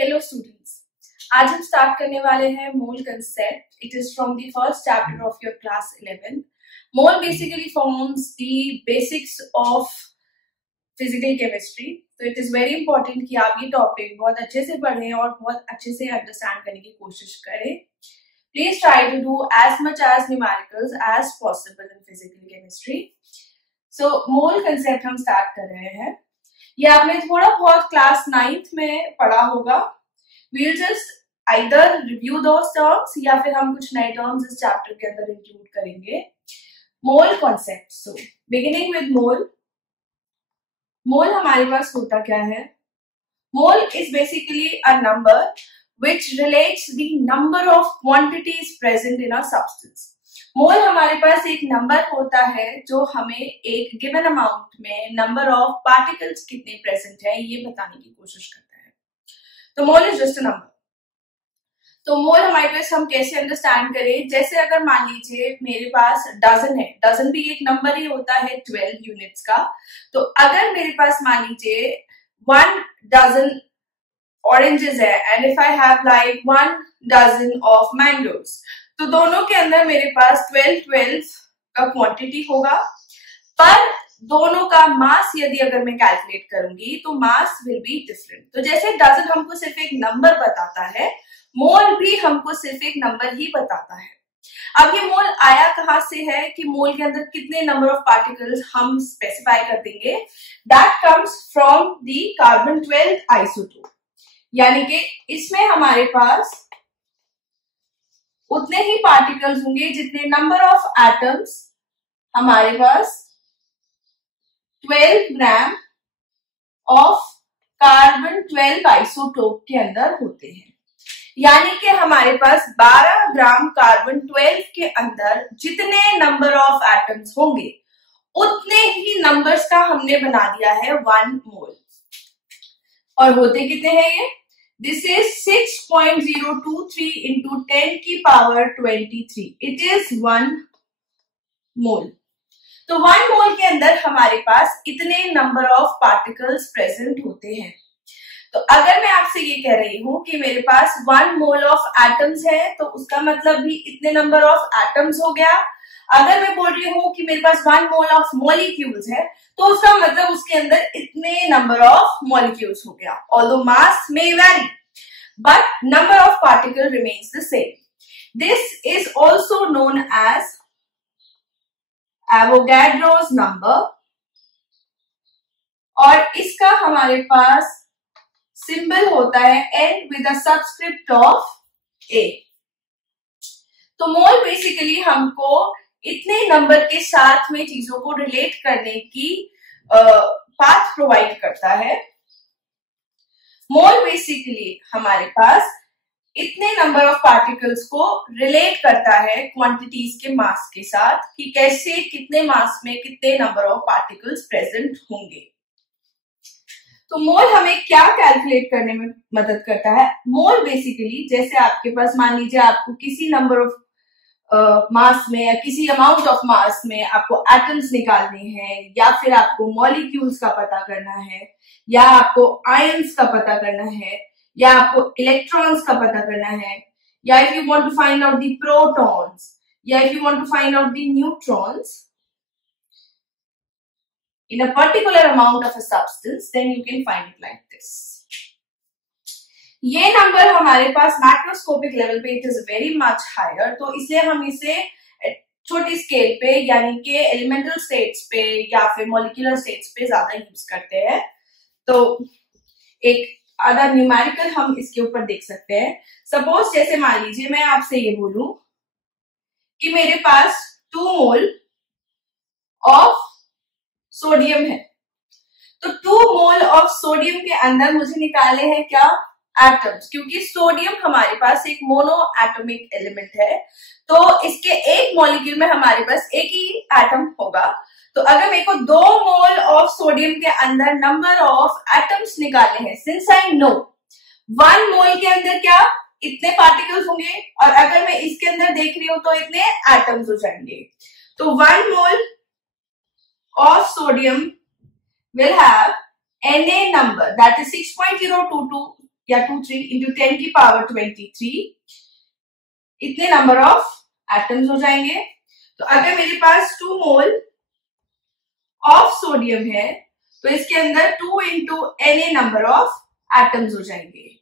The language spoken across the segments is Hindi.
हेलो स्टूडेंट्स, आज हम स्टार्ट करने वाले हैं मोल concept. It is from the first chapter of your class 11. Mole basically forms the basics of physical chemistry. तो इट इज वेरी इंपॉर्टेंट कि आप ये टॉपिक बहुत अच्छे से पढ़ें और बहुत अच्छे से अंडरस्टैंड करने की कोशिश करें. Please try to do as much as numericals as possible in physical chemistry. So mole concept हम स्टार्ट कर रहे हैं. ये आपने थोड़ा बहुत क्लास 9th में पढ़ा होगा. We'll just either review those terms या फिर हम कुछ नए terms इस चैप्टर के अंदर इंक्लूड करेंगे. Mole concept. So beginning with mole. Mole हमारे पास होता क्या है? Mole is basically a number which relates the number of quantities present in a substance. मोल हमारे पास एक नंबर होता है जो हमें एक गिवन अमाउंट में नंबर ऑफ पार्टिकल्स कितने प्रेजेंट है ये बताने की कोशिश करता है. तो mole is just a number. तो मोल हमारे पास हम कैसे अंडरस्टैंड करें? जैसे अगर मान लीजिए मेरे पास डजन है. डजन भी एक नंबर ही होता है 12 यूनिट्स का. तो अगर मेरे पास मान लीजिए 1 डजन ऑरेंजेस है and if I have like 1 dozen of mangoes, तो दोनों के अंदर मेरे पास 12 का क्वांटिटी होगा. पर दोनों का मास यदि अगर मैं कैलकुलेट करूंगी तो मास विल बी डिफरेंट. तो जैसे डजन हमको सिर्फ एक नंबर बताता है, मोल भी हमको सिर्फ एक नंबर ही बताता है. अब ये मोल आया कहां से है कि मोल के अंदर कितने नंबर ऑफ पार्टिकल्स हम स्पेसिफाई कर देंगे. That comes from the carbon 12 isotope. यानी कि इसमें हमारे पास उतने ही पार्टिकल्स होंगे जितने नंबर ऑफ एटम्स हमारे पास 12 ग्राम ऑफ कार्बन 12 आइसोटोप के अंदर होते हैं. यानी कि हमारे पास 12 ग्राम कार्बन 12 के अंदर जितने नंबर ऑफ एटम्स होंगे उतने ही नंबर्स का हमने बना दिया है 1 मोल. और होते कितने हैं ये? This is 6.023 into 10 की पावर 23. It is 1 mole. तो 1 मोल के अंदर हमारे पास इतने नंबर ऑफ पार्टिकल्स प्रेजेंट होते हैं. तो अगर मैं आपसे ये कह रही हूं कि मेरे पास 1 मोल ऑफ एटम्स है तो उसका मतलब भी इतने नंबर ऑफ एटम्स हो गया. अगर मैं बोल रही हूं कि मेरे पास 1 मोल ऑफ मॉलिक्यूल्स है तो उसका मतलब उसके अंदर इतने नंबर ऑफ मॉलिक्यूल्स हो गया. Although mass may vary but number of particle remains the same. This is also known as Avogadro's number और इसका हमारे पास सिंबल होता है N with a subscript of A. तो मोल बेसिकली हमको इतने नंबर के साथ में चीजों को रिलेट करने की पाथ प्रोवाइड करता है. मोल बेसिकली हमारे पास इतने नंबर ऑफ पार्टिकल्स को रिलेट करता है क्वांटिटीज के मास के साथ कि कैसे कितने मास में कितने नंबर ऑफ पार्टिकल्स प्रेजेंट होंगे. तो मोल हमें क्या कैलकुलेट करने में मदद करता है? मोल बेसिकली जैसे आपके पास मान लीजिए आपको किसी नंबर ऑफ मास में या किसी अमाउंट ऑफ मास में आपको एटम्स निकालने हैं या फिर आपको मॉलिक्यूल्स का पता करना है या आपको आयंस का पता करना है या आपको इलेक्ट्रॉन्स का पता करना है या if you want to find out the protons या if you want to find out the neutrons in a particular amount of a substance, then you can find it like this. ये नंबर हमारे पास मैक्रोस्कोपिक लेवल पे it is very much higher. तो इसलिए हम इसे छोटी स्केल पे यानी कि एलिमेंटल स्टेट्स पे या फिर मॉलिक्यूलर स्टेट्स पे ज्यादा यूज करते हैं. तो एक आधा न्यूमेरिकल हम इसके ऊपर देख सकते हैं. सपोज जैसे मान लीजिए मैं आपसे ये बोलूं कि मेरे पास 2 मोल ऑफ सोडियम है. तो 2 मोल ऑफ सोडियम के अंदर मुझे निकाले हैं क्या? एटम्स. क्योंकि सोडियम हमारे पास एक मोनो एटॉमिक एलिमेंट है तो इसके एक मॉलिक्यूल में हमारे पास एक ही एटम होगा. तो अगर मेरे को 2 मोल ऑफ सोडियम के अंदर नंबर ऑफ एटम्स निकाले हैं, सिंस आई नो 1 मोल के अंदर क्या इतने पार्टिकल्स होंगे और अगर मैं इसके अंदर देख रही हूं तो इतने एटम्स हो जाएंगे. तो 1 मोल of sodium will have Na number that is 6.022 या 2 3 इंटू 10 की पावर 23 इतने नंबर ऑफ एटम्स हो जाएंगे। तो अगर मेरे पास 2 मोल ऑफ सोडियम है तो इसके अंदर 2 into Na number of atoms हो जाएंगे,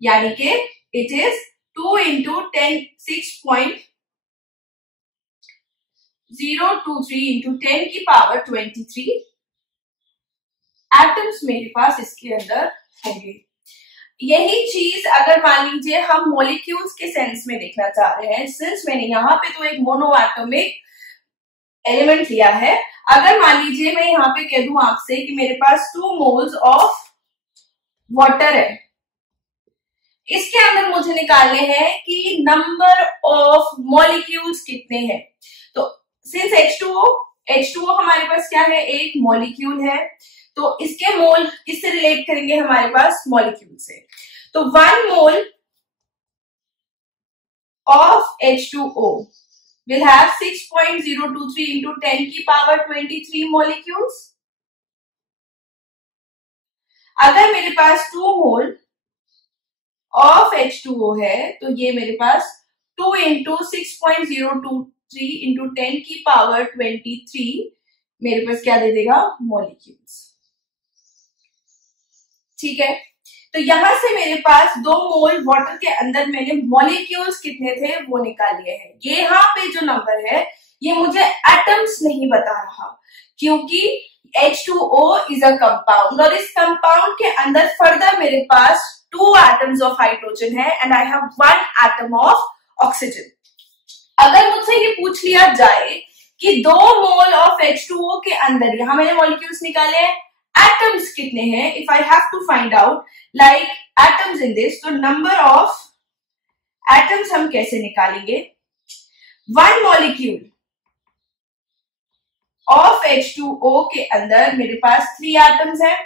यानी कि इट इज 2 इंटू 6.023 इंटू 10 की पावर 23 एटम्स मेरे पास इसके अंदर होंगे। यही चीज अगर मान लीजिए हम मॉलिक्यूल्स के सेंस में देखना चाह रहे हैं, सिंस मैंने यहाँ पे तो एक मोनो एटॉमिक एलिमेंट लिया है, अगर मान लीजिए मैं यहाँ पे कह दूं आपसे कि मेरे पास 2 मोल्स ऑफ वाटर है, इसके अंदर मुझे निकालने हैं कि नंबर ऑफ मॉलिक्यूल्स कितने हैं। तो सिंस H2O हमारे पास क्या है, एक मॉलिक्यूल है, तो इसके मोल किससे रिलेट करेंगे, हमारे पास मॉलिक्यूल से। तो 1 mole of H2O will have 6.023 into 10 की पावर 23 molecules। अगर मेरे पास 2 मोल ऑफ H2O है तो ये मेरे पास 2 इंटू 6.023 इंटू 10 की पावर 23 मेरे पास क्या दे देगा, मॉलिक्यूल्स। ठीक है, तो यहां से मेरे पास 2 मोल वाटर के अंदर मैंने मॉलिक्यूल्स कितने थे वो निकाल लिए हैं। ये यहाँ पे जो नंबर है ये मुझे एटम्स नहीं बता रहा, क्योंकि H2O इज अ कंपाउंड और इस कंपाउंड के अंदर फर्दर मेरे पास 2 एटम्स ऑफ हाइड्रोजन है and I have 1 atom of oxygen. अगर मुझसे ये पूछ लिया जाए कि 2 मोल ऑफ H2O के अंदर, यहां मैंने मॉलिक्यूल्स निकाले हैं, एटम्स कितने हैं, if I have to find out like atoms in this, तो नंबर ऑफ एटम्स हम कैसे निकालेंगे। 1 मॉलिक्यूल ऑफ H2O के अंदर मेरे पास 3 एटम्स हैं,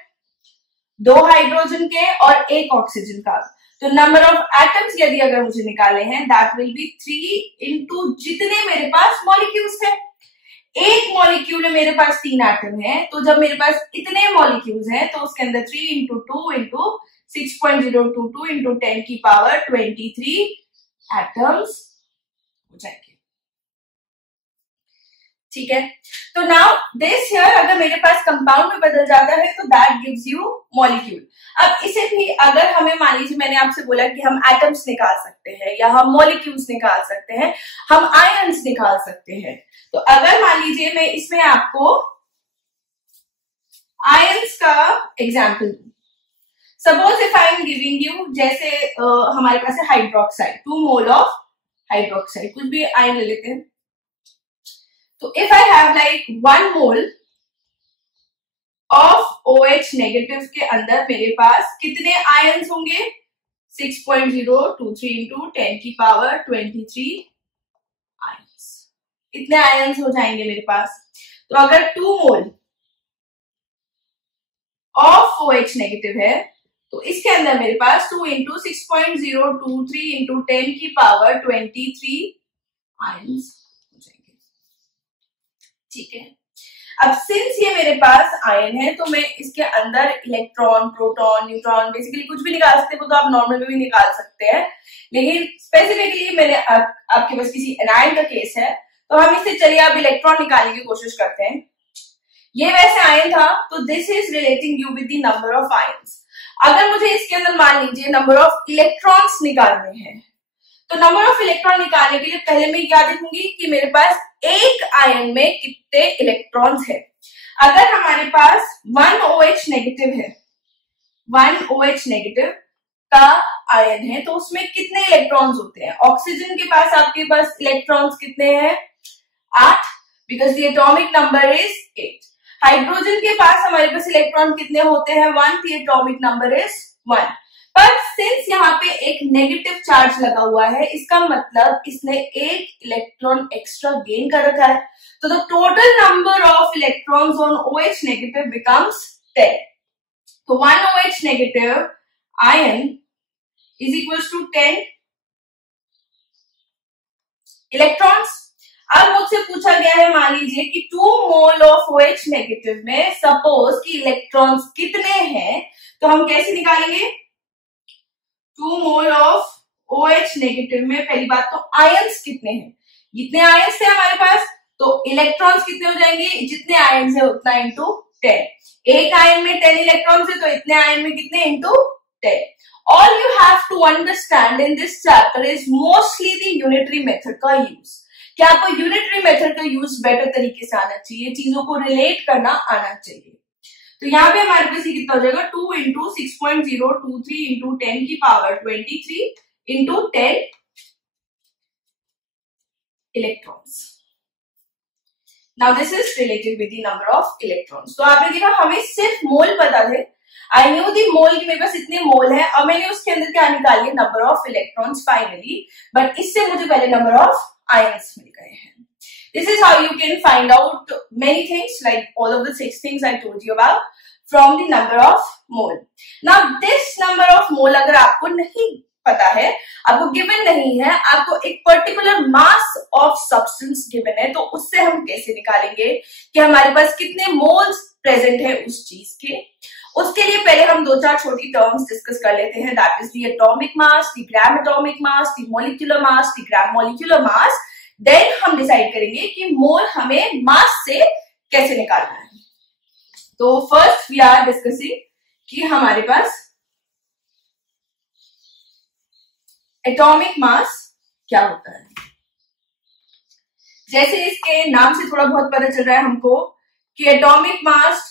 2 हाइड्रोजन के और 1 ऑक्सीजन का। तो नंबर ऑफ एटम्स यदि अगर मुझे निकाले हैं दैट विल बी 3 इंटू जितने मेरे पास मॉलिक्यूल्स हैं। एक मॉलिक्यूल में मेरे पास 3 एटम है, तो जब मेरे पास इतने मॉलिक्यूल्स हैं तो उसके अंदर 3 इंटू 2 इंटू 6.022 इंटू 10 की पावर 23 एटम्स हो जाएंगे। ठीक है, तो नाउ दिस हियर अगर मेरे पास कंपाउंड में बदल जाता है तो दैट गिव्स यू मॉलिक्यूल। अब इसे भी अगर हमें मान लीजिए मैंने आपसे बोला कि हम एटम्स निकाल सकते हैं या हम मॉलिक्यूल्स निकाल सकते हैं, हम आयंस निकाल सकते हैं, तो अगर मान लीजिए मैं इसमें आपको आयंस का एग्जाम्पल दूं, suppose if I am giving you, जैसे हमारे पास है हाइड्रोक्साइड, 2 मोल ऑफ हाइड्रोक्साइड, कुछ भी आयन ले लेते हैं। तो if I have like 1 mole of OH negative के अंदर मेरे पास कितने आयंस होंगे, 6.023 इंटू 10 की पावर 23 आयंस, इतने आयंस हो जाएंगे मेरे पास। तो अगर 2 मोल ऑफ OH नेगेटिव है तो इसके अंदर मेरे पास 2 इंटू 6.023 इंटू 10 की पावर 23 आयंस हो जाएंगे। ठीक है, अब सिंस ये मेरे पास आयन है तो मैं इसके अंदर इलेक्ट्रॉन, प्रोटॉन, न्यूट्रॉन, बेसिकली कुछ भी निकाल सकते हैं, तो आप नॉर्मल में भी निकाल सकते हैं, लेकिन स्पेसिफिकली मैंने आपके पास किसी एनायन का केस है तो हम इससे चलिए आप इलेक्ट्रॉन निकालने की कोशिश करते हैं। ये वैसे आयन था, तो this is relating you with the number of ions. अगर मुझे इसके अंदर मान लीजिए नंबर ऑफ इलेक्ट्रॉन्स निकालने हैं, तो नंबर ऑफ इलेक्ट्रॉन निकालने के लिए पहले मैं क्या देखूंगी कि मेरे पास एक आयन में कितने इलेक्ट्रॉन्स है। अगर हमारे पास 1 OH नेगेटिव है, 1 OH नेगेटिव का आयन है, तो उसमें कितने इलेक्ट्रॉन्स होते हैं। ऑक्सीजन के पास आपके पास इलेक्ट्रॉन्स कितने हैं, 8, because the atomic number is 8। Hydrogen के पास हमारे पास इलेक्ट्रॉन कितने होते हैं, 1, द एटॉमिक नंबर इज 1। पर सिंस यहाँ पे एक नेगेटिव चार्ज लगा हुआ है, इसका मतलब इसने एक इलेक्ट्रॉन एक्स्ट्रा गेन कर रखा है, तो the total number of electrons on OH negative becomes 10। तो 1 OH negative ion is equals to 10 electrons. अब मुझसे पूछा गया है, मान लीजिए कि 2 मोल ऑफ OH नेगेटिव में सपोज कि इलेक्ट्रॉन्स कितने हैं, तो हम कैसे निकालेंगे। 2 मोल ऑफ OH नेगेटिव में पहली बात तो आयंस कितने हैं, जितने आयंस थे हमारे पास तो इलेक्ट्रॉन्स कितने हो जाएंगे, जितने आयंस है उतना इंटू 10। एक आयन में 10 इलेक्ट्रॉन्स है तो इतने आयन में कितने into 10। All you have to understand in this chapter is mostly the unitary method का यूज। क्या आपको यूनिटरी मेथड का यूज बेटर तरीके से आना चाहिए, चीजों को रिलेट करना आना चाहिए। तो यहाँ पे हमारे पास ये कितना हो जाएगा 2 इंटू 6.023 इंटू 10 की power 23 into 10 electrons. Now this is related with the number of electrons. तो आपने देखा हमें सिर्फ मोल पता थे, आई न्यू दी मोल की मेरे पास इतने मोल है, अब मैंने उसके अंदर क्या निकाली number of electrons finally, but इससे मुझे पहले नंबर ऑफ आयंस मिल गए हैं। This is how you can find out many things like all of the 6 things I told you about from the number of mole. Now this number of mole अगर आपको नहीं पता है, आपको गिवन नहीं है, आपको एक particular mass of substance given है, तो उससे हम कैसे निकालेंगे कि हमारे पास कितने मोल्स प्रेजेंट है उस चीज के। उसके लिए पहले हम 2-4 छोटी टर्म्स डिस्कस कर लेते हैं, that is the atomic mass, the gram atomic mass, the molecular mass, the gram molecular mass. Then हम डिसाइड करेंगे कि मोल हमें मास से कैसे निकालना है। तो फर्स्ट वी आर डिस्कसिंग कि हमारे पास एटॉमिक मास क्या होता है। जैसे इसके नाम से थोड़ा बहुत पता चल रहा है हमको कि atomic mass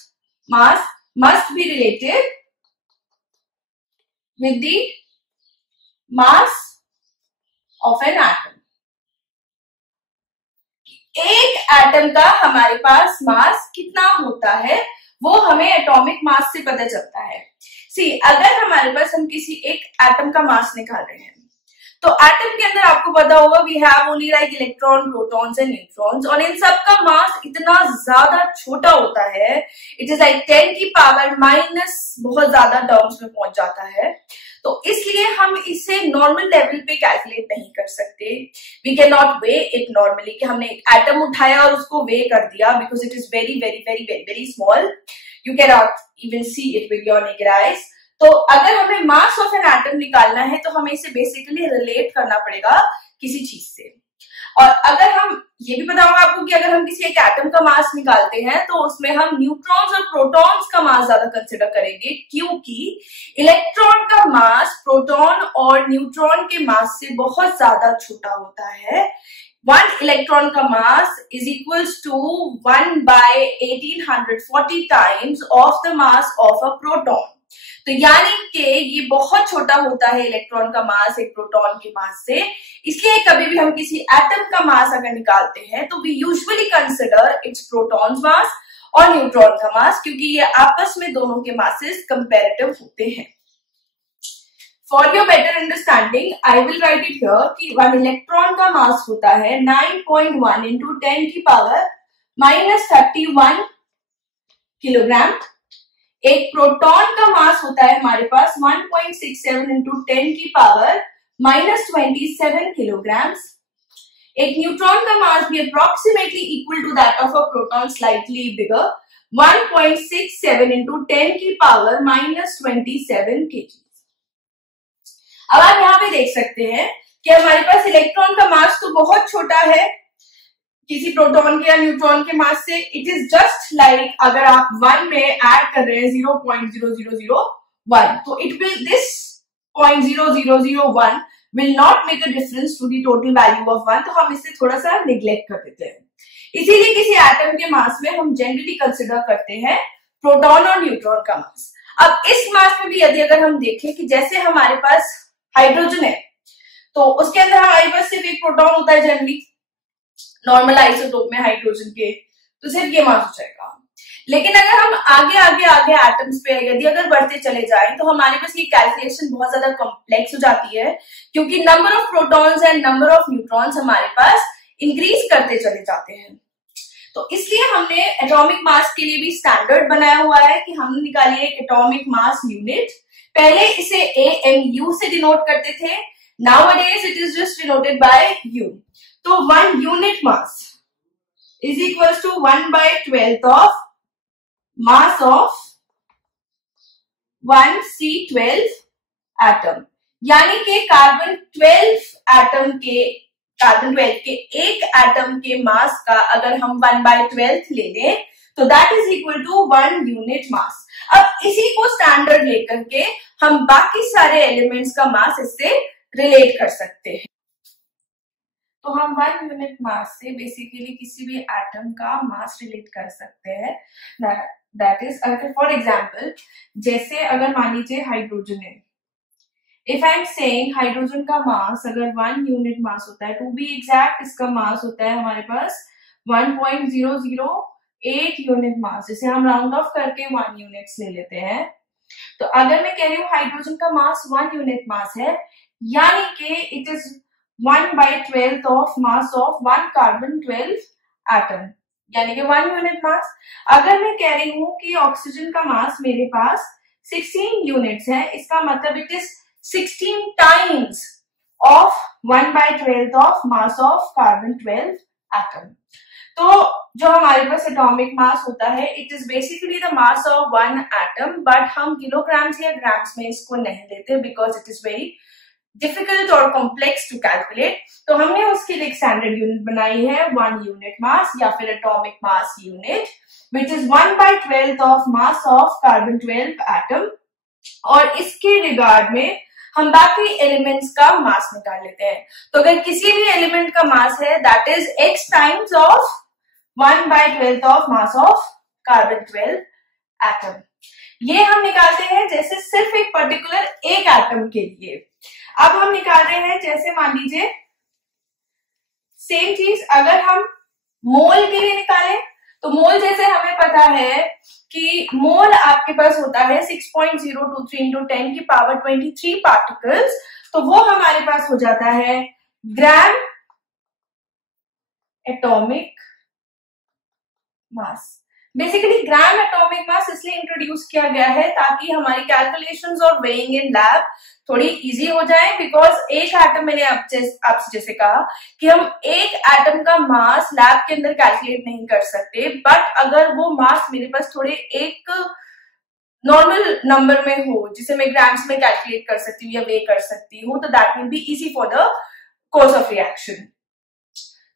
must be related with the mass of an atom. एक एटम का हमारे पास मास कितना होता है वो हमें एटॉमिक मास से पता चलता है। सी अगर हमारे पास हम किसी एक एटम का मास निकाल रहे हैं तो एटम के अंदर आपको पता होगा we have only like electron, protons and neutrons, और इन सब का मास इतना ज्यादा छोटा होता है, इट इज लाइक 10 की पावर माइनस बहुत ज्यादा टर्म्स में पहुंच जाता है। तो इसलिए हम इसे नॉर्मल लेवल पे कैलकुलेट नहीं कर सकते। We can not weigh it normally कि हमने एक एटम उठाया और उसको वे कर दिया, because it is very very very very very small, you can not even see it with your naked eyes. तो अगर हमें मास ऑफ एन एटम निकालना है तो हमें इसे बेसिकली रिलेट करना पड़ेगा किसी चीज से। और अगर हम ये भी पता होगा आपको कि अगर हम किसी एक एटम का मास निकालते हैं तो उसमें हम न्यूट्रॉन्स और प्रोटॉन्स का मास ज्यादा कंसिडर करेंगे, क्योंकि इलेक्ट्रॉन का मास प्रोटॉन और न्यूट्रॉन के मास से बहुत ज्यादा छोटा होता है। 1 इलेक्ट्रॉन का mass is equals to 1/1840 times of the mass of a proton. तो यानी कि ये बहुत छोटा होता है इलेक्ट्रॉन का मास एक प्रोटॉन के मास से, इसलिए कभी भी हम किसी एटम का मास अगर निकालते हैं तो we usually consider its proton mass और न्यूट्रॉन का मास, क्योंकि ये आपस में दोनों के मासेस कंपैरेटिव होते हैं। For your better understanding I will write it here कि 1 इलेक्ट्रॉन का मास होता है 9.1 इंटू 10 की पावर -31 किलोग्राम। एक प्रोटॉन का मास होता है हमारे पास 1.67 इंटू 10 की पावर -27 किलोग्राम। एक न्यूट्रॉन का मास भी approximately equal to that of a proton, slightly bigger, 1.67 into 10 की पावर -27 केजी। अब आप यहाँ पे देख सकते हैं कि हमारे पास इलेक्ट्रॉन का मास तो बहुत छोटा है किसी प्रोटॉन के या न्यूट्रॉन के मास से। इट इज जस्ट लाइक अगर आप 1 में ऐड कर रहे हैं 0.0001, तो it will this 0.0001 will not make a difference to the total value of 1, तो हम इसे थोड़ा सा निग्लेक्ट कर देते हैं। इसीलिए किसी एटम के मास में हम जनरली कंसिडर करते हैं प्रोटॉन और न्यूट्रॉन का मास। अब इस मास में भी यदि अगर हम देखें कि जैसे हमारे पास हाइड्रोजन है तो उसके अंदर हमारे पास सिर्फ एक प्रोटॉन होता है जनरली नॉर्मल आइसोटोप में हाइड्रोजन के, तो सिर्फ ये मास हो जाएगा। लेकिन अगर हम आगे आगे आगे एटम्स पे यदि अगर बढ़ते चले जाएं तो हमारे पास ये कैलकुलेशन बहुत ज्यादा कॉम्प्लेक्स हो जाती है, क्योंकि number of protons and number of neutrons हमारे पास इंक्रीज करते चले जाते हैं। तो इसलिए हमने एटॉमिक मास के लिए भी स्टैंडर्ड बनाया हुआ है कि हम निकालिए एटॉमिक मास यूनिट। पहले इसे AMU से डिनोट करते थे, nowadays it is just denoted by U। तो 1 unit mass is equal to 1/12 of mass of 1 C12 atom. यानी कि कार्बन 12 के एक एटम के मास का अगर हम 1/12 ले लें तो that is equal to 1 unit mass. अब इसी को स्टैंडर्ड लेकर के हम बाकी सारे एलिमेंट्स का मास इससे रिलेट कर सकते हैं। तो हम 1 यूनिट मास से बेसिकली किसी भी एटम का मास रिलेट कर सकते हैं। दैट इज, अगर फॉर एग्जाम्पल जैसे अगर मान लीजिए हाइड्रोजन है, if I am saying hydrogen का मास अगर 1 यूनिट मास होता है, टू बी एग्जैक्ट इसका मास होता है हमारे पास 1.008 यूनिट मास, जिसे हम राउंड ऑफ करके 1 यूनिट्स ले लेते हैं। तो अगर मैं कह रही हूँ हाइड्रोजन का मास 1 यूनिट मास है, यानी कि it is 1/12 of mass of 1 carbon 12 atom, यानी कि 1 यूनिट मास। अगर मैं कह रही हूं कि ऑक्सीजन का मास मेरे पास 16 यूनिट्स है, इसका मतलब it is 16 times of 1/12 of mass of carbon 12 atom. तो जो हमारे पास एटॉमिक मास होता है, it is basically the mass of 1 atom, but हम किलोग्राम्स या ग्राम्स में इसको नहीं लेते because it is very difficult और कॉम्प्लेक्स टू कैलकुलेट। तो हमने उसके लिए एक स्टैंडर्ड यूनिट बनाई है 1 यूनिट मास या फिर atomic mass unit, which is 1/12 of mass of carbon 12 atom. और इसके रिगार्ड में हम बाकी एलिमेंट्स का मास निकाल लेते हैं। तो अगर किसी भी एलिमेंट का मास है that is x times of 1/12 of mass of carbon 12 atom. ये हम निकालते हैं जैसे सिर्फ एक पर्टिकुलर एक एटम के लिए। अब हम निकाल रहे हैं जैसे मान लीजिए सेम चीज अगर हम मोल के लिए निकालें, तो मोल जैसे हमें पता है कि मोल आपके पास होता है 6.023 इंटू 10 की पावर 23 पार्टिकल्स, तो वो हमारे पास हो जाता है ग्राम एटॉमिक मास। बेसिकली ग्राम एटॉमिक मास इसलिए इंट्रोड्यूस किया गया है ताकि हमारी कैलकुलेशंस और वेइंग इन लैब थोड़ी इजी हो जाए, बिकॉज एक एटम, मैंने आपसे जैसे कहा कि हम एक एटम का मास लैब के अंदर कैलकुलेट नहीं कर सकते, बट अगर वो मास मेरे पास थोड़े एक नॉर्मल नंबर में हो जिसे मैं ग्राम्स में कैलकुलेट कर सकती हूँ या वे कर सकती हूँ, तो that will be easy for the course of reaction.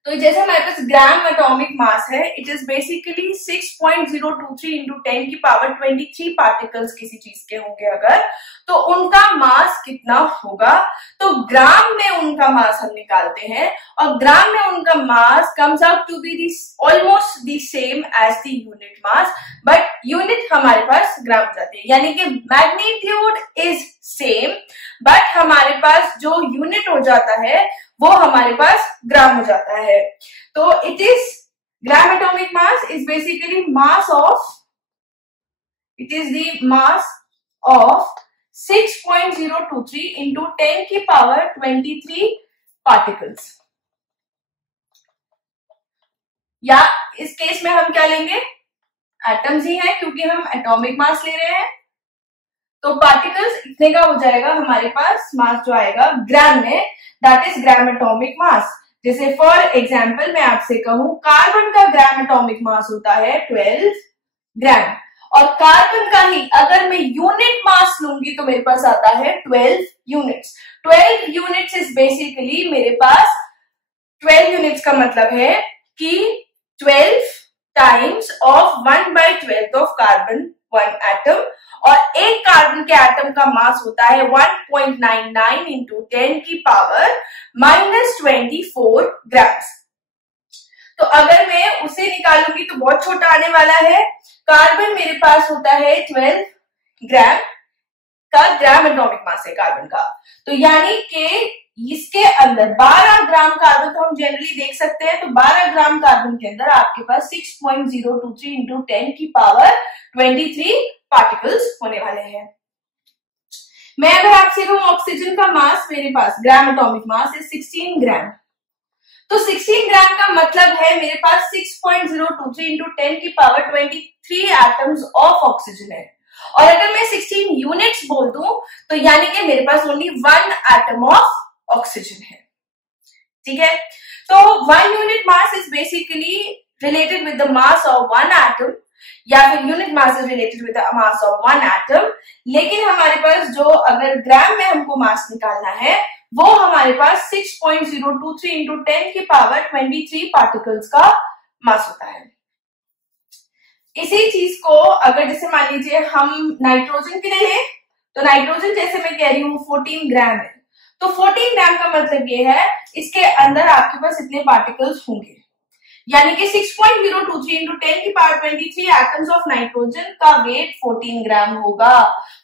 तो जैसे हमारे पास ग्राम एटॉमिक मास है, इट इज बेसिकली 6.023 इंटू 10 की पावर 23 पार्टिकल्स किसी चीज के होंगे अगर, तो उनका मास कितना होगा। तो ग्राम में उनका मास हम निकालते हैं और ग्राम में उनका mass comes out to be almost the same as the unit mass, but unit हमारे पास ग्राम हो जाती है, यानी कि मैग्नीट्यूड इज सेम बट हमारे पास जो यूनिट हो जाता है वो हमारे पास ग्राम हो जाता है। तो it is gram atomic mass is basically mass of, it is the mass of 6.023 into 10 की पावर 23 पार्टिकल्स। या इस केस में हम क्या लेंगे, एटम्स ही है क्योंकि हम एटॉमिक मास ले रहे हैं, तो पार्टिकल्स इतने का हो जाएगा हमारे पास मास जो आएगा ग्राम में, दैट इज ग्राम एटॉमिक मास। जैसे फॉर एग्जाम्पल मैं आपसे कहूं कार्बन का ग्राम एटॉमिक मास होता है 12 ग्राम, और कार्बन का ही अगर मैं यूनिट मास लूंगी तो मेरे पास आता है 12 यूनिट्स। 12 यूनिट्स इज बेसिकली मेरे पास 12 यूनिट्स का मतलब है कि 12 times of 1/12 of carbon 1 atom, और एक कार्बन के एटम का मास होता है 1.99 इंटू 10 की पावर -24 ग्राम्स। तो अगर मैं उसे निकालूंगी तो बहुत छोटा आने वाला है। कार्बन मेरे पास होता है 12 ग्राम का ग्राम एटॉमिक मास है कार्बन का, तो यानी कि इसके अंदर 12 ग्राम कार्बन तो हम जनरली देख सकते हैं, तो 12 ग्राम कार्बन के अंदर आपके पास 6.023 इंटू 10 की पावर 23 पार्टिकल्स होने वाले हैं। मैं अगर आपसे कहूं ऑक्सीजन का मास मेरे पास ग्राम एटॉमिक मास है 16 ग्राम, तो 16 ग्राम का मतलब है मेरे पास 6.023 इंटू 10 की पावर 23 एटम्स ऑफ ऑक्सीजन है। और अगर मैं 16 यूनिट्स बोल दूं तो यानी कि मेरे पास ओनली 1 एटम ऑफ ऑक्सीजन है। ठीक है, तो 1 unit mass is basically related with the mass of one atom, या फिर unit mass is related with the mass of one atom. लेकिन हमारे पास जो अगर ग्राम में हमको मास निकालना है वो हमारे पास 6.023 इंटू 10 की पावर 23 पार्टिकल्स का मास होता है। इसी चीज को अगर जैसे मान लीजिए हम नाइट्रोजन के लिए लें तो नाइट्रोजन जैसे मैं कह रही हूँ 14 ग्राम है, तो 14 ग्राम का मतलब ये है इसके अंदर आपके पास इतने पार्टिकल्स होंगे, यानी कि 6.023 इंटू 10 की पावर 23 एटम्स ऑफ नाइट्रोजन का वेट 14 ग्राम होगा।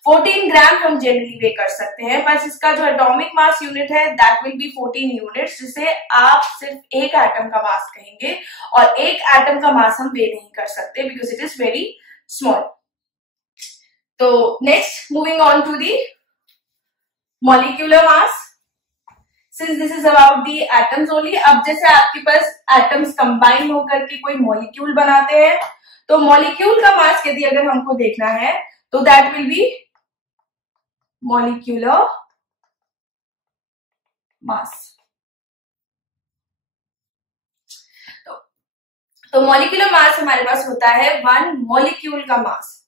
14 ग्राम हम जनरली वे कर सकते हैं, बस इसका जो एटॉमिक मास यूनिट है दैट विल बी 14 यूनिट्स, जिसे आप सिर्फ एक एटम का मास कहेंगे और एक एटम का मास हम वे नहीं कर सकते because it is very small. तो next moving on to the molecular mass, since this is about the atoms only. अब जैसे आपके पास एटम्स कंबाइन होकर के कोई मॉलिक्यूल बनाते हैं, तो मॉलिक्यूल का मास यदि अगर हमको देखना है तो that will B molecular mass. तो मॉलिक्यूलर मास हमारे पास होता है वन मॉलिक्यूल का mass.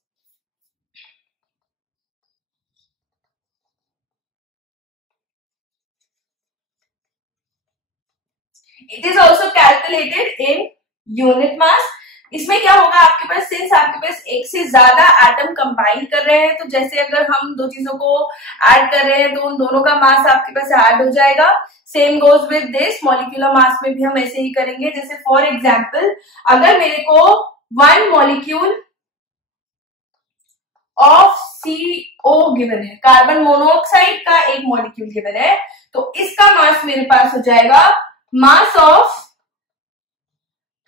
It is also calculated in unit mass. इसमें क्या होगा आपके पास, सिंस आपके पास एक से ज्यादा एटम कंबाइन कर रहे हैं, तो जैसे अगर हम दो चीजों को ऐड कर रहे हैं तो उन दोनों का मास आपके पास ऐड हो जाएगा। Same goes with this, molecular mass में भी हम ऐसे ही करेंगे। जैसे फॉर एग्जाम्पल अगर मेरे को one molecule of CO given है, कार्बन मोनोऑक्साइड का एक मॉलिक्यूल गिवन है, तो इसका मास मेरे पास हो जाएगा mass of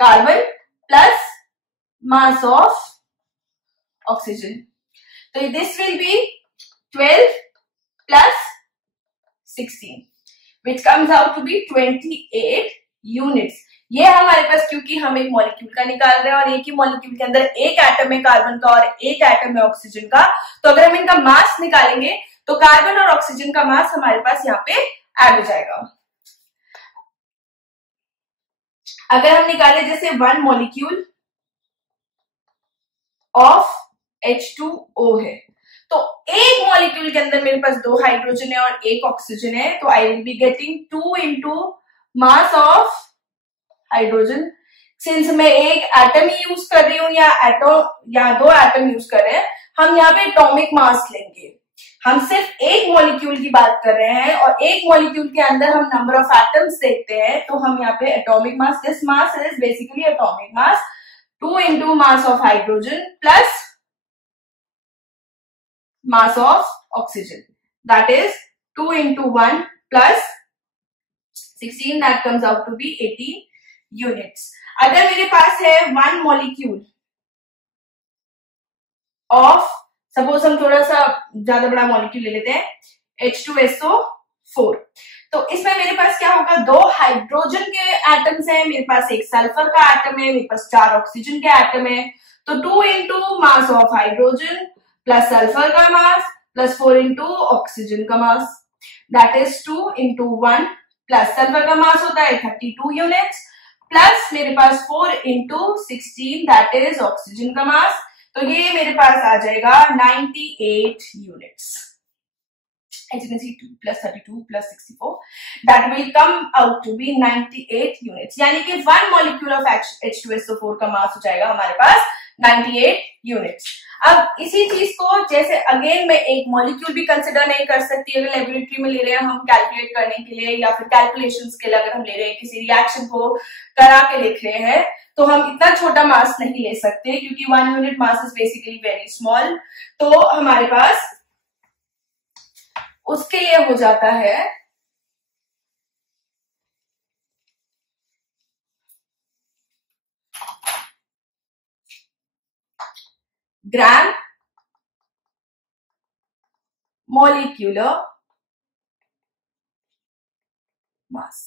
carbon plus mass of oxygen. तो this will be 12 plus 16 which comes out to be 28 units. ये हमारे पास क्योंकि हम एक मॉलिक्यूल का निकाल रहे हैं और एक ही मॉलिक्यूल के अंदर एक एटम है कार्बन का और एक एटम है ऑक्सीजन का, तो अगर हम इनका मास निकालेंगे तो कार्बन और ऑक्सीजन का मास हमारे पास यहाँ पे ऐड हो जाएगा। अगर हम निकाले जैसे वन मॉलिक्यूल ऑफ H2O है, तो एक मॉलिक्यूल के अंदर मेरे पास दो हाइड्रोजन है और एक ऑक्सीजन है, तो आई will be getting 2 into mass of hydrogen. Since मैं एक एटम ही यूज कर रही हूँ या दो एटम यूज कर रहे हैं, हम यहाँ पे एटॉमिक मास लेंगे। हम सिर्फ एक मॉलिक्यूल की बात कर रहे हैं और एक मॉलिक्यूल के अंदर हम नंबर ऑफ एटम्स देखते हैं, तो हम यहाँ पे atomic mass, this mass is basically atomic mass, 2 into mass of hydrogen plus mass of oxygen, that is 2 into 1 plus 16, that comes out to be 18 units। अगर मेरे पास है वन मॉलिक्यूल ऑफ, सपोज हम थोड़ा सा ज्यादा बड़ा मॉलिक्यूल ले लेते हैं H2SO4, तो इसमें मेरे पास क्या होगा, दो हाइड्रोजन के एटम्स हैं, मेरे पास एक सल्फर का एटम है, मेरे पास 4 ऑक्सीजन के एटम है, तो 2 into mass of hydrogen plus sulphur का मास प्लस 4 इंटू ऑक्सीजन का mass, that is 2 into 1 plus sulphur का मास होता है 32 यूनिट्स प्लस मेरे पास 4 इंटू 16 दैट इज ऑक्सीजन का मास, तो ये मेरे पास आ जाएगा 98 units. As you can see 2 plus 32 plus 64 that will come out to be 98 units, यानी कि वन मॉलिक्यूल ऑफ H2SO4 का मास हो जाएगा हमारे पास 98 यूनिट्स। अब इसी चीज को जैसे अगेन मैं एक मॉलिक्यूल भी कंसिडर नहीं कर सकती, अगर लेबोरेटरी में ले रहे हैं हम कैलकुलेट करने के लिए या फिर कैलकुलेशंस के लिए, अगर हम ले रहे हैं किसी रिएक्शन को करा के लिख रहे हैं, तो हम इतना छोटा मास नहीं ले सकते क्योंकि 1 unit mass is basically very small. तो हमारे पास उसके लिए हो जाता है ग्राम मॉलिक्यूलर मास।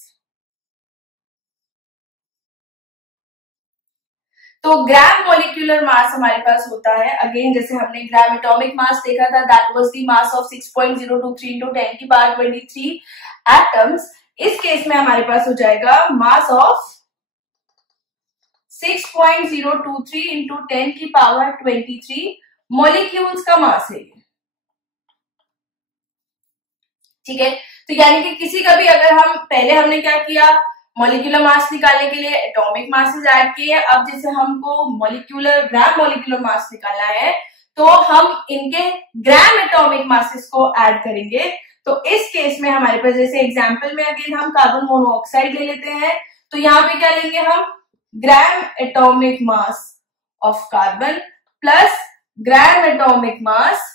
तो ग्राम मॉलिक्यूलर मास हमारे पास होता है, अगेन जैसे हमने ग्राम एटॉमिक मास देखा था, that was the mass of 6.023 into 10 की पावर 23 एटम्स। इस केस में हमारे पास हो जाएगा मास ऑफ 6.023 इंटू 10 की पावर 23 मॉलिक्यूल्स का मास है। ठीक है, तो यानी कि किसी का भी अगर हम पहले हमने क्या किया, मॉलिक्यूलर मास निकालने के लिए एटॉमिक मासेस ऐड किए, अब जैसे हमको मॉलिक्यूलर ग्राम मॉलिक्यूलर मास निकालना है तो हम इनके ग्राम एटॉमिक मासेस को ऐड करेंगे। तो इस केस में हमारे पास जैसे एग्जांपल में अगेन हम कार्बन मोनोऑक्साइड ले लेते हैं, तो यहाँ पे क्या लेंगे हम, ग्राम atomic mass of carbon plus gram atomic mass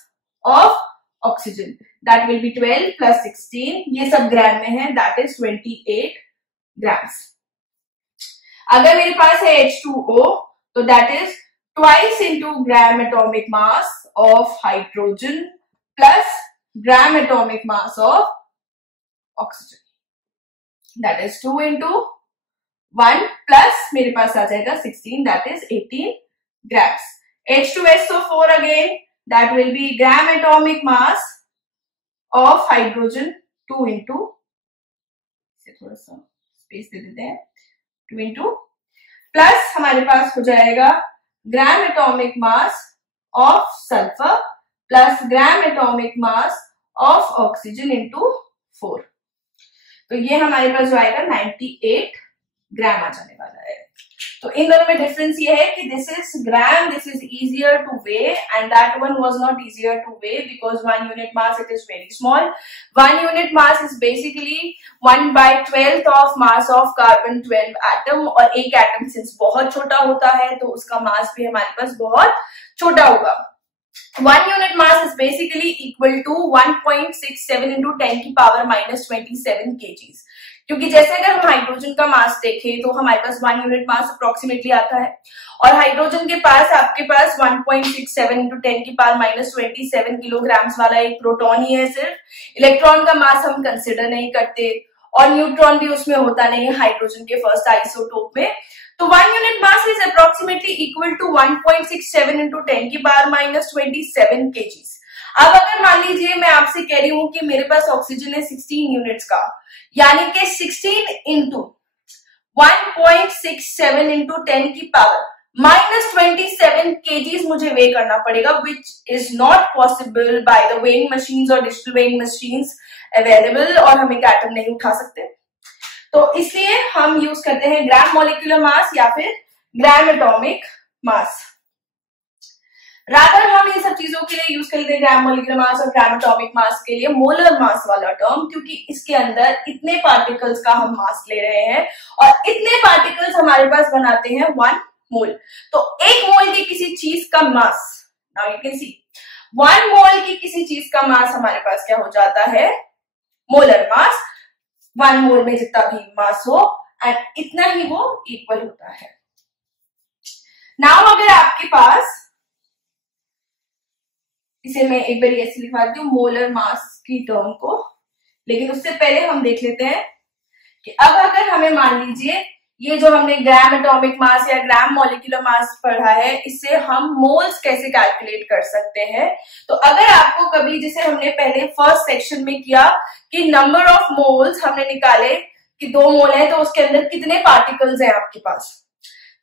of oxygen, that will be 12 plus 16, ये सब ग्राम में है, दैट इज 28 ग्राम्स। अगर मेरे पास है H2O तो that is twice into gram atomic mass of hydrogen plus gram atomic mass of oxygen, that is 2 into 1 plus मेरे पास आ जाएगा 16, that is 18 grams. H2SO4 again, that will be gram atomic mass of hydrogen 2 into, इसे थोड़ा सा स्पेस दे देते हैं, 2 into प्लस हमारे पास हो जाएगा ग्राम atomic mass of sulphur plus gram atomic mass of oxygen into 4, तो ये हमारे पास जो आएगा 98 ग्राम आ जाने वाला है। तो इन दोनों में डिफरेंस ये है कि this is gram, this is easier two way and that one was not easier two way because 1 unit mass it is very small. 1 unit mass is basically 1/12 of mass of carbon 12 atom, और एक एटम सिंस बहुत छोटा होता है तो उसका मास भी हमारे पास बहुत छोटा होगा। 1 unit mass is basically equal to 1.67 into 10 की पावर -27 kgs, क्योंकि जैसे अगर हम हाइड्रोजन का मास देखें तो हमारे पास 1 यूनिट मास अप्रोक्सीमेटली आता है, और हाइड्रोजन के पास आपके पास 1.67 इंटू 10 की पावर -27 किलोग्राम्स वाला एक प्रोटॉन ही है सिर्फ, इलेक्ट्रॉन का मास हम कंसिडर नहीं करते, और न्यूट्रॉन भी उसमें होता नहीं है हाइड्रोजन के फर्स्ट आइसोटोप में। तो 1 unit mass is approximately equal to 1.67 into 10 की पावर -27 kgs। अब अगर मान लीजिए मैं आपसे कह रही हूं कि मेरे पास ऑक्सीजन है 16 यूनिट्स का, यानी कि 16 इंटू 1.67 इंटू 10 की पावर -27 kgs मुझे वे करना पड़ेगा, which is not possible by the weighing machines और डिजिटल वेइंग मशीन्स अवेलेबल, और हम एक एटम नहीं उठा सकते, तो इसलिए हम यूज करते हैं ग्राम मॉलिक्यूलर मास या फिर ग्राम एटॉमिक मास। रादर हम इन सब चीजों के लिए यूज करते हैं ग्राम मॉलिक्यूलर मास और ग्राम एटॉमिक मास के लिए मोलर मास वाला टर्म, क्योंकि इसके अंदर इतने पार्टिकल्स का हम मास ले रहे हैं और इतने पार्टिकल्स हमारे पास बनाते हैं 1 मोल। तो 1 मोल की किसी चीज का मास, नाउ यू कैन सी 1 मोल की किसी चीज का मास हमारे पास क्या हो जाता है, मोलर मास। 1 मोल में जितना भी मास हो एंड इतना ही वो इक्वल होता है। नाउ अगर आपके पास, इसे मैं एक बार ऐसे लिखवा देती हूँ मोलर मास की टर्म को, लेकिन उससे पहले हम देख लेते हैं कि अब अगर हमें मान लीजिए ये जो हमने ग्राम एटॉमिक मास या ग्राम मॉलिक्यूलर मास पढ़ा है, इससे हम मोल्स कैसे कैलकुलेट कर सकते हैं। तो अगर आपको कभी, जैसे हमने पहले फर्स्ट सेक्शन में किया कि नंबर ऑफ मोल्स हमने निकाले कि 2 मोल है तो उसके अंदर कितने पार्टिकल्स हैं आपके पास,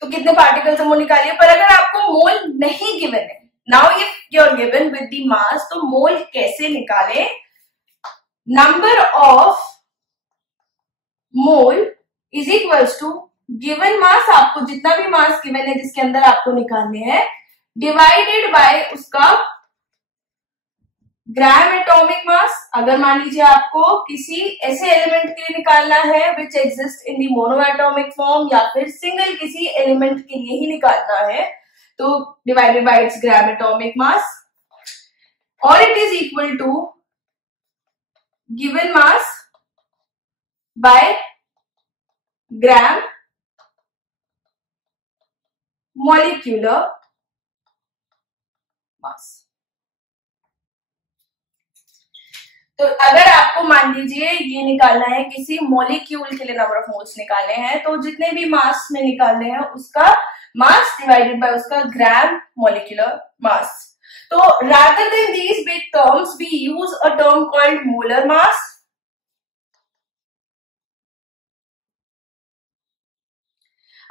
तो कितने पार्टिकल्स हम वो निकालिए। पर अगर आपको मोल नहीं गिवन है, now if you are given with the mass, तो मोल कैसे निकाले, number of mole is equals to given mass, आपको जितना भी मास गिवन है जिसके अंदर आपको निकालने हैं, डिवाइडेड बाय उसका ग्राम एटॉमिक मास। अगर मान लीजिए आपको किसी ऐसे एलिमेंट के लिए निकालना है which exist in the mono atomic form, या फिर सिंगल किसी एलिमेंट के लिए ही निकालना है, तो divided by its gram atomic mass, और it is equal to given mass by gram molecular mass. तो अगर आपको मान लीजिए ये निकालना है किसी मॉलिक्यूल के लिए नंबर ऑफ मोल्स निकालने हैं, तो जितने भी मास में निकालने हैं उसका मास डिवाइडेड बाय उसका ग्राम मॉलिक्यूलर मास। तो rather than these big terms we use a term called molar mass।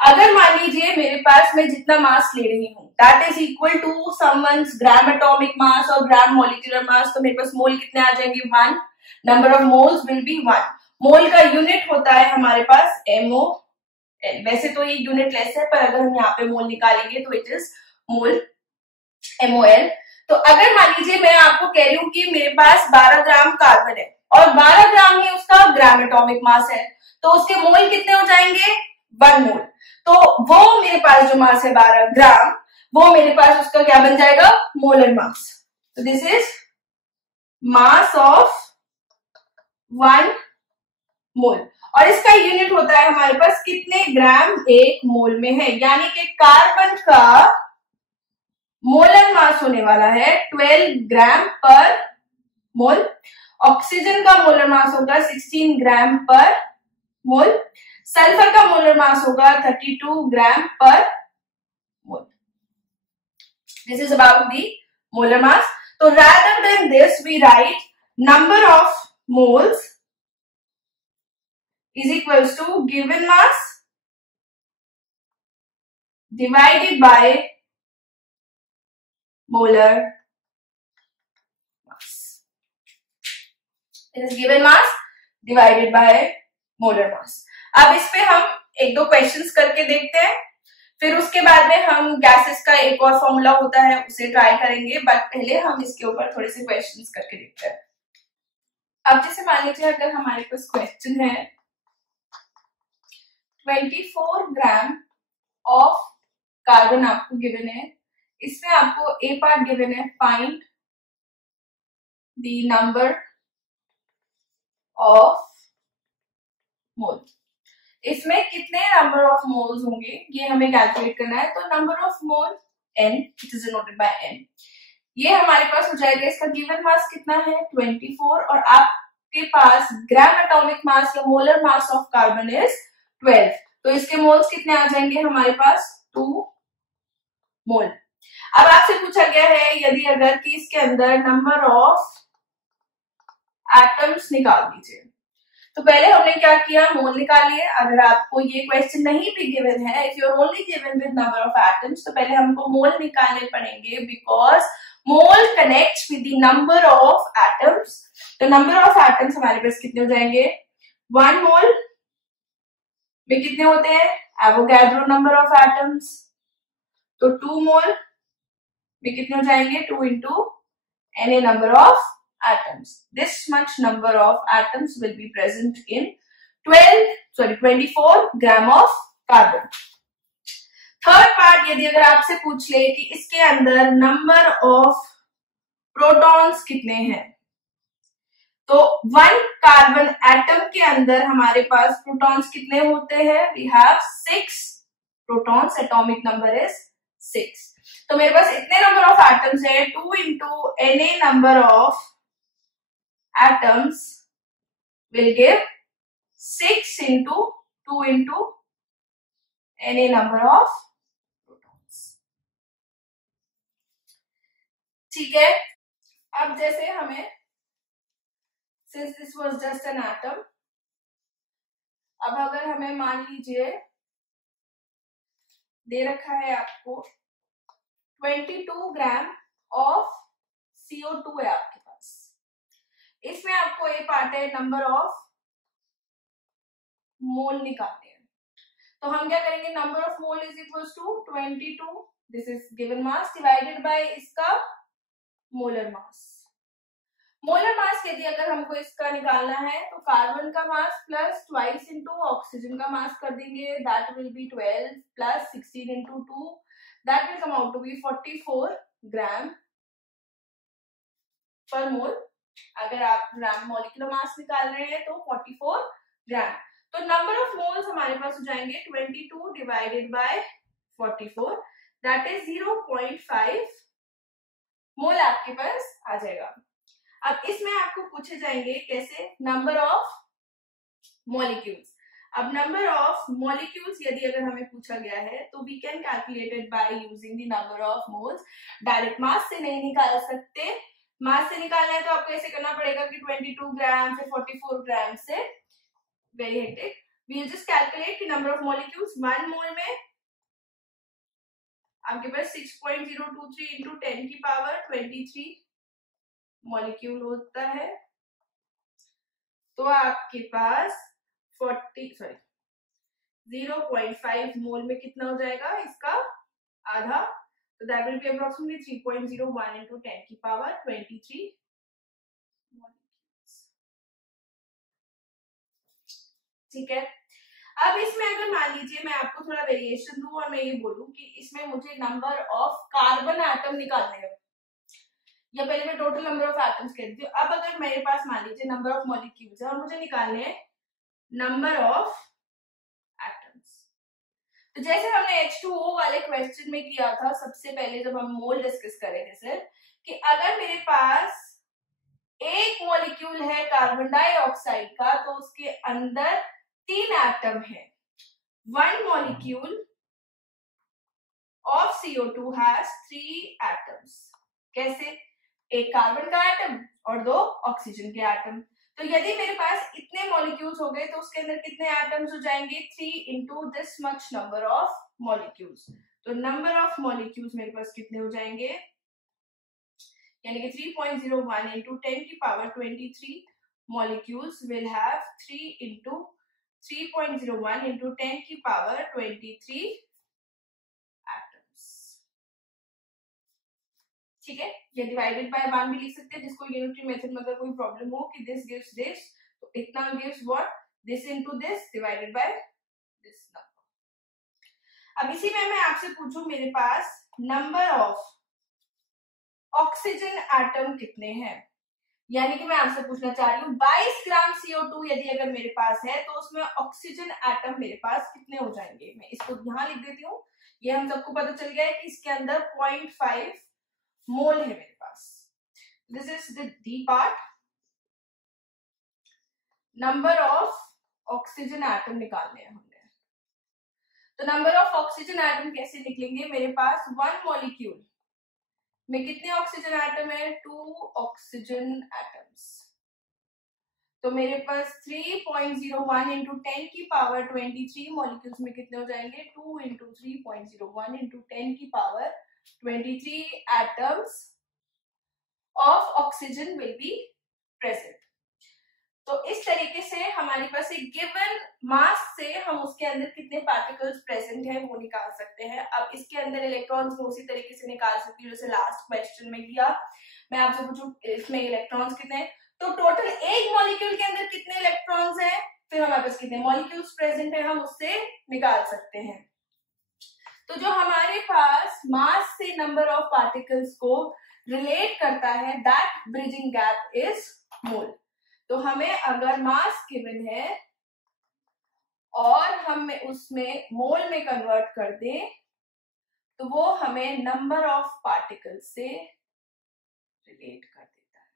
अगर मान लीजिए मेरे पास मैं जितना मास ले रही हूँ that is equal to someone's gram atomic mass और ग्राम मॉलिक्यूलर मास, तो मेरे पास मोल कितने आ जाएंगे 1, number of moles will be 1। मोल का यूनिट होता है हमारे पास MOL। वैसे तो ये यूनिट लेस है, पर अगर हम यहाँ पे मोल निकालेंगे तो इट इज मोल MOL। तो अगर मान लीजिए मैं आपको कह रही हूँ कि मेरे पास 12 ग्राम कार्बन है और 12 ग्राम ही उसका ग्राम एटॉमिक मास है, तो उसके मोल कितने हो जाएंगे 1 मोल। तो वो मेरे पास जो मास है 12 ग्राम, वो मेरे पास उसका क्या बन जाएगा मोलर मास। तो दिस इज मास ऑफ 1 मोल। और इसका यूनिट होता है हमारे पास कितने ग्राम 1 मोल में है, यानी कि कार्बन का मोलर मास होने वाला है 12 ग्राम पर मोल, ऑक्सीजन का मोलर मास होगा 16 ग्राम पर मोल, सल्फर का मोलर मास होगा 32 ग्राम पर mole. This is about the molar mass. तो rather than this we write number of moles is equals to given mass divided by molar mass. It is given mass divided by molar mass. अब इस पे हम एक दो क्वेश्चंस करके देखते हैं, फिर उसके बाद में हम गैसेस का एक और फॉर्मूला होता है उसे ट्राई करेंगे, बट पहले हम इसके ऊपर थोड़े से क्वेश्चंस करके देखते हैं। अब जैसे मान लीजिए अगर हमारे पास क्वेश्चन है 24 ग्राम ऑफ कार्बन आपको गिवन है, इसमें आपको ए पार्ट गिवन है फाइंड द नंबर ऑफ मोल। इसमें कितने नंबर ऑफ मोल्स होंगे ये हमें कैलकुलेट करना है। तो number of mole n, it is denoted by n, ये हमारे पास हो जाएगा। इसका गिवन मास कितना है 24 और आपके पास ग्राम एटॉमिक मास या molar mass of carbon is 12, तो इसके मोल्स कितने आ जाएंगे हमारे पास 2 मोल। अब आपसे पूछा गया है यदि अगर कि इसके अंदर नंबर ऑफ एटम्स निकाल दीजिए, तो पहले हमने क्या किया मोल निकाल लिए। अगर आपको ये क्वेश्चन नहीं भी गिवन है, if you are only given with number of atoms, तो पहले हमको मोल निकालने पड़ेंगे because mole connects with the number of atoms. तो नंबर ऑफ एटम्स हमारे पास कितने हो जाएंगे 1 मोल में कितने होते हैं एवोगैड्रो नंबर ऑफ एटम्स, तो 2 मोल में कितने हो जाएंगे 2 into Na number of atoms. This much number of atoms will be present in 24 gram of carbon. Third part, यदि अगर आपसे पूछ ले कि इसके अंदर नंबर ऑफ प्रोटॉन्स कितने हैं, तो 1 कार्बन एटम के अंदर हमारे पास प्रोटॉन्स कितने होते हैं, we have 6 protons, atomic number is 6। तो मेरे पास इतने नंबर ऑफ एटम्स है 2 into Na number of atoms will give 6 into 2 into Na number of protons। ठीक है। अब जैसे हमें since this was just an atom, अब अगर हमें मान लीजिए दे रखा है आपको 22 ग्राम ऑफ CO2 है आपके पास, इसमें आपको ये पार्ट है नंबर ऑफ मोल निकालते हैं। तो हम क्या करेंगे number of mole is equals to 22, this is given mass divided by इसका मोलर मास। मोलर मास यदि अगर हमको इसका निकालना है तो कार्बन का mass plus twice into oxygen का मास कर देंगे, that will be 12 plus 16 into 2, that will come out to be 44 gram पर मोल। अगर आप ग्राम मॉलिक्यूलर मास निकाल रहे हैं तो 44 ग्राम। तो नंबर ऑफ मोल्स हमारे पास हो जाएंगे 22 डिवाइडेड बाय 44, दैट इज 0.5 मोल आपके पास आ जाएगा। अब इसमें आपको पूछे जाएंगे कैसे नंबर ऑफ मॉलिक्यूल्स। अब नंबर ऑफ मॉलिक्यूल्स यदि अगर हमें पूछा गया है तो we can calculate it by using the number of moles. Direct mass से नहीं निकाल सकते, मास से निकालना है तो आपको ऐसे करना पड़ेगा कि 22 ग्राम से 44 ग्राम से very hectic, we'll just calculate कि number of molecules 1 मोल में आपके पास 6.023 into 10 की पावर 23 मॉलिक्यूल होता है, तो आपके पास 0.5 मोल में कितना हो जाएगा इसका आधा, तो that will B approximately 3.01 into 10 की पावर 23 मॉलिक्यूल्स। ठीक है, अब इसमें अगर मान लीजिए मैं आपको थोड़ा वेरिएशन दूं और मैं ये बोलूं कि इसमें मुझे नंबर ऑफ कार्बन एटम निकालने हैं, या पहले मैं टोटल नंबर ऑफ एटम्स कह देती हूँ। अब अगर मेरे पास मान लीजिए नंबर ऑफ मॉलिक्यूल्स है और मुझे निकालने हैं नंबर ऑफ एटम्स, तो जैसे हमने H2O वाले क्वेश्चन में किया था सबसे पहले जब हम मोल डिस्कस कर रहे थे सर, कि अगर मेरे पास एक मॉलिक्यूल है कार्बन डाइऑक्साइड का तो उसके अंदर 3 एटम है। 1 molecule of CO2 has 3 atoms। कैसे? एक कार्बन का एटम और 2 ऑक्सीजन के एटम। तो यदि मेरे पास इतने मॉलिक्यूल्स हो गए तो उसके अंदर कितने एटम्स हो जाएंगे? 3 into this much number of molecules। तो नंबर ऑफ मॉलिक्यूल्स मेरे पास कितने हो जाएंगे? यानी कि 3.01 into 10 की power 23 molecules will have 3 into 3.01 into 10 की पावर 23 एटम्स। ठीक है, ये डिवाइडेड बाय 1 भी लिख सकते हैं, जिसको यूनिटरी मेथड में अगर कोई प्रॉब्लम हो कि दिस गिव्स दिस, तो इतना gives what, this into this divided by this number. अब इसी में मैं आपसे पूछूं मेरे पास नंबर ऑफ ऑक्सीजन एटम कितने हैं, यानी कि मैं आपसे पूछना चाह रही हूँ 22 ग्राम CO2 यदि अगर मेरे पास है तो उसमें ऑक्सीजन एटम मेरे पास कितने हो जाएंगे। मैं इसको यहां लिख देती हूँ, ये हम सबको पता चल गया है कि इसके अंदर 0.5 मोल है मेरे पास। This is the D part. Number of oxygen atom निकालने हैं हमने, तो नंबर ऑफ ऑक्सीजन एटम कैसे निकलेंगे? मेरे पास 1 मॉलिक्यूल में कितने ऑक्सीजन एटम है? 2 ऑक्सीजन एटम्स। तो मेरे पास 3.01 into 10 की पावर 23 मॉलिक्यूल्स में कितने हो जाएंगे? 2 into 3.01 into 10 की power 23 atoms of oxygen will be present. तो इस तरीके से हमारे पास एक गिवन मास से हम उसके अंदर कितने पार्टिकल्स प्रेजेंट है वो निकाल सकते हैं। अब इसके अंदर इलेक्ट्रॉन्स को उसी तरीके से निकाल सकती हूँ जैसे लास्ट क्वेश्चन में किया। मैं आपसे पूछूं इसमें इलेक्ट्रॉन्स कितने हैं, तो टोटल एक मॉलिक्यूल के अंदर कितने इलेक्ट्रॉन्स हैं, फिर हमारे पास कितने मॉलिक्यूल्स प्रेजेंट है हम उससे निकाल सकते हैं। तो जो हमारे पास मास से नंबर ऑफ पार्टिकल्स को रिलेट करता है that bridging gap is mole. तो हमें अगर मास गिवन है और हम उसमें मोल में कन्वर्ट कर दें तो वो हमें नंबर ऑफ पार्टिकल्स से रिलेट कर देता है।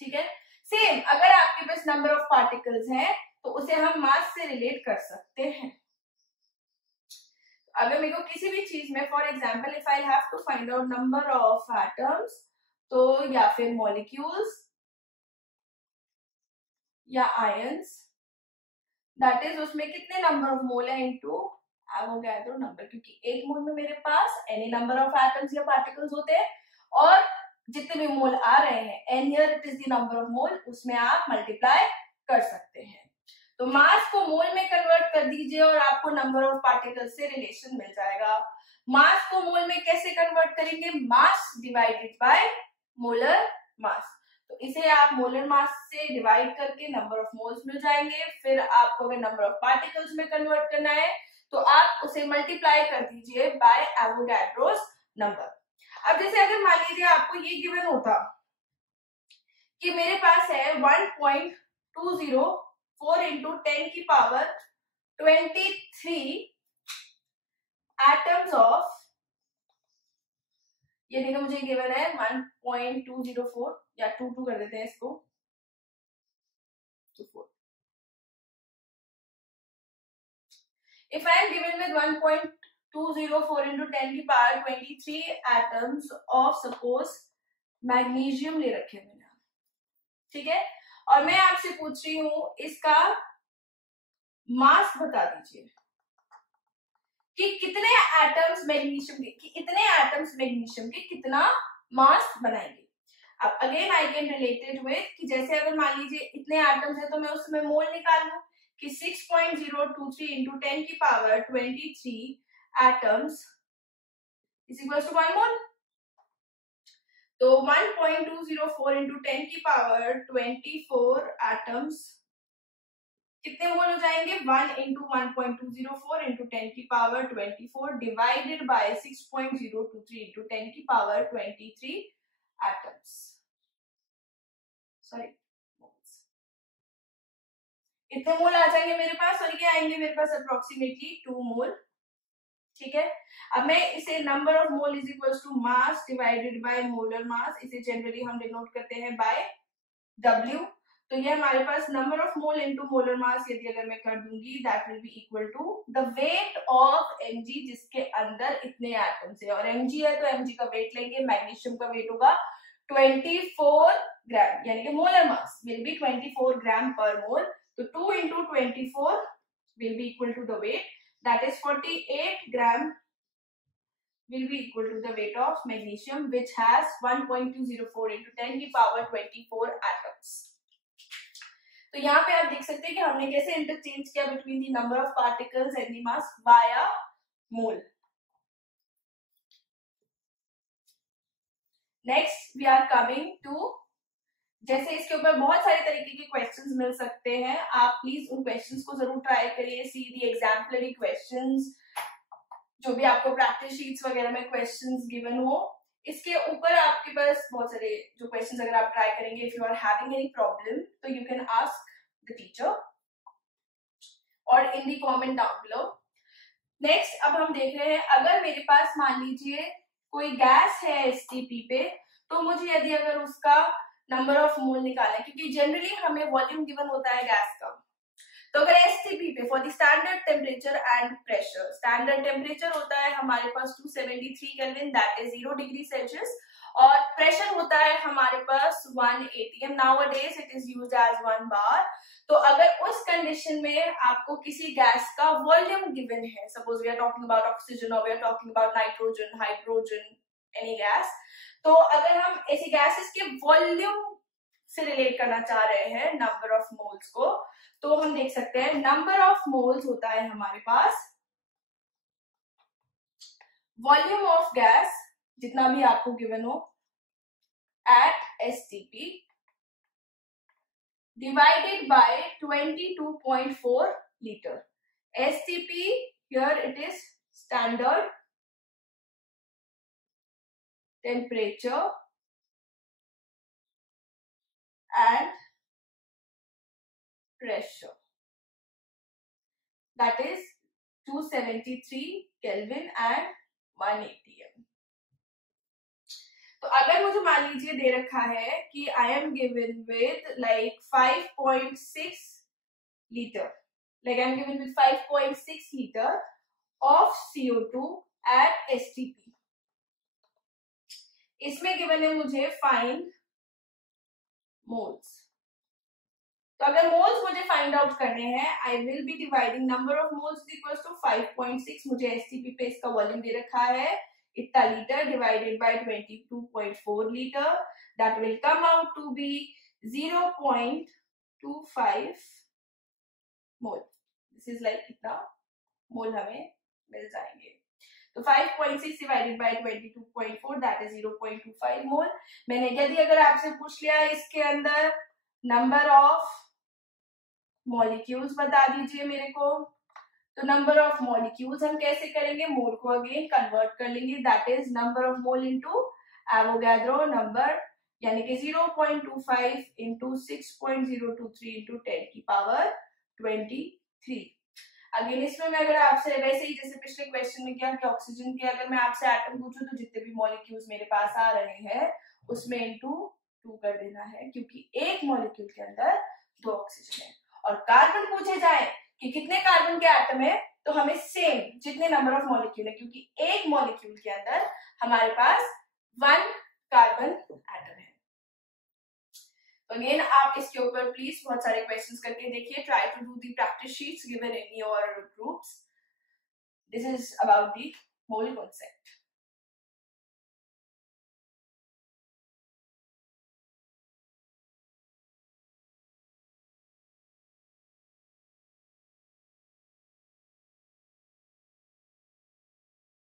ठीक है, सेम अगर आपके पास नंबर ऑफ पार्टिकल्स हैं तो उसे हम मास से रिलेट कर सकते हैं। अगर मेरे को किसी भी चीज में for example if I have to find out number of atoms, तो या फिर मॉलिक्यूल्स या आयंस, दैट इज उसमें कितने नंबर ऑफ मोल है इनटू एवोगैड्रो नंबर, क्योंकि एक मोल में मेरे पास एनी नंबर ऑफ एटम्स या पार्टिकल्स होते हैं और जितने भी मोल आ रहे हैं an here it is the number of mole, उसमें आप मल्टीप्लाई कर सकते हैं। तो मास को मोल में कन्वर्ट कर दीजिए और आपको नंबर ऑफ पार्टिकल्स से रिलेशन मिल जाएगा। मास को मोल में कैसे कन्वर्ट करेंगे? मास डिवाइडेड बाय मोलर मास। तो इसे आप मोलर मास से डिवाइड करके नंबर ऑफ मोल्स मिल जाएंगे। फिर आपको अगर नंबर ऑफ पार्टिकल्स में कन्वर्ट करना है तो आप उसे मल्टीप्लाई कर दीजिए बाय एवोगैड्रोस नंबर। अब जैसे अगर मान लीजिए आपको ये गिवन होता कि मेरे पास है 1.204 into 10 की पावर 23 एटम्स ऑफ, ये देखो मुझे गिवन है 1.204 या 22 कर देते हैं इसको 24। If I am given with 1.204 into 10 की power 23 atoms of suppose magnesium ले रखे मैंने, ठीक है, और मैं आपसे पूछ रही हूँ इसका मास बता दीजिए कि कितने एटम्स मैग्नीशियम के, कि इतने एटम्स मैग्नीशियम के कितना मास बनाएंगे। अब again I can related with कि जैसे अगर मान लीजिए इतने एटम्स है तो मैं उसमें मोल निकाल लूं कि 6.023 इंटू 10 की power 23 atoms is equal to 1 mole. तो 1.204 इंटू 10 की पावर 24 एटम्स कितने मोल हो जाएंगे? 1 इंटू 1.204 इंटू 10 की पावर 24 डिवाइडेड बाय 6.023 इंटू 10 की पावर 23 एटम्स, सॉरी इतने मोल आ जाएंगे मेरे पास, और ये आएंगे मेरे पास अप्रोक्सीमेटली 2 मोल। ठीक है, अब मैं इसे number of mole is equals to mass divided by molar mass, इसे जनरली हम डिनोट करते हैं बाय W। तो ये हमारे पास number of mole into molar mass यदि अगर मैं कर दूंगी that will be equal to the weight of Mg जिसके अंदर इतने एटम्स है, और Mg है तो Mg का वेट लेंगे, मैग्नीशियम का वेट होगा 24 ग्राम, यानी कि मोलर मास विल बी 24 ग्राम पर मोल। तो 2 into 24 will be equal to the weight, that is 48 gram will be equal to the weight of magnesium which has 1.204 into 10 की power 24 atoms। तो यहाँ पे आप देख सकते हैं कि हमने कैसे इंटरचेंज किया between the number of particles and the mass via mole. Next we are coming to, जैसे इसके ऊपर बहुत सारे तरीके के क्वेश्चंस मिल सकते हैं, आप प्लीज उन क्वेश्चंस को जरूर ट्राई करिए, सी दी एग्जाम्पलरी क्वेश्चंस, जो भी आपको प्रैक्टिस शीट्स वगैरह में क्वेश्चंस गिवन हो, इसके ऊपर आपके पास बहुत सारे जो क्वेश्चंस अगर आप ट्राई करेंगे, if you are having any problem तो you can ask the teacher और in the comment down below. Next अब हम देख रहे हैं, अगर मेरे पास मान लीजिए कोई गैस है एसटीपी पे, तो मुझे यदि अगर उसका नंबर ऑफ मोल निकालना है, क्योंकि जनरली हमें वॉल्यूम गिवन होता है गैस का, तो अगर एसटीपी पे for the standard temperature and pressure, standard temperature होता है हमारे पास 273 kelvin that is 0 degree Celsius, और प्रेशर होता है हमारे पास 1 atm, nowadays it is used as 1 bar. तो अगर उस कंडीशन में आपको किसी गैस का वॉल्यूम गिवन है, suppose we are talking about oxygen और we are talking about nitrogen, hydrogen, any gas, तो अगर हम ऐसी गैसेस के वॉल्यूम से रिलेट करना चाह रहे हैं नंबर ऑफ मोल्स को, तो हम देख सकते हैं नंबर ऑफ मोल्स होता है हमारे पास वॉल्यूम ऑफ गैस जितना भी आपको गिवन हो at STP divided by 22.4 litre. STP here it is standard temperature and pressure, that is 273 Kelvin and 1 atm। तो अगर मुझे मान लीजिए दे रखा है कि I am given with like 5.6 litre, like I am given with 5.6 liter of CO2 at STP, इसमें गिवन है मुझे फाइंड मोल्स। तो अगर मोल्स मुझे फाइंड आउट करने हैं, I will be dividing number of moles equals to 5.6, मुझे एसटीपी पे इसका वॉल्यूम दे रखा है इतना litre, divided by 22.4 litre, that will come out to be 0.25 mole. This is like इतना मोल हमें मिल जाएंगे। तो 5.6 divided by 22.4 that is 0.25 mole. मैंने यदि अगर आपसे पूछ लिया इसके अंदर नंबर ऑफ मॉलिक्यूल्स बता दीजिए मेरे को, तो नंबर ऑफ मॉलिक्यूल्स हम कैसे करेंगे, मोल को अगेन कन्वर्ट कर लेंगे, that is number of mole into Avogadro number, यानी कि 0.25 इंटू 6.023 इंटू 10 की पावर 23। अगेन इसमें मैं अगर आपसे वैसे ही जैसे पिछले क्वेश्चन में किया कि ऑक्सीजन के अगर मैं आपसे एटम पूछूं तो जितने भी मॉलिक्यूल्स मेरे पास आ रहे हैं उसमें इंटू 2 कर देना है, क्योंकि एक मॉलिक्यूल के अंदर 2 ऑक्सीजन है। और कार्बन पूछे जाए कि कितने कार्बन के एटम है, तो हमें सेम जितने नंबर ऑफ मॉलिक्यूल है, क्योंकि एक मॉलिक्यूल के अंदर हमारे पास 1 कार्बन एटम है। अगेन आप इसके ऊपर प्लीज बहुत सारे क्वेश्चंस करके देखिए. Try to do the practice sheets given in your groups. This is about the mole concept.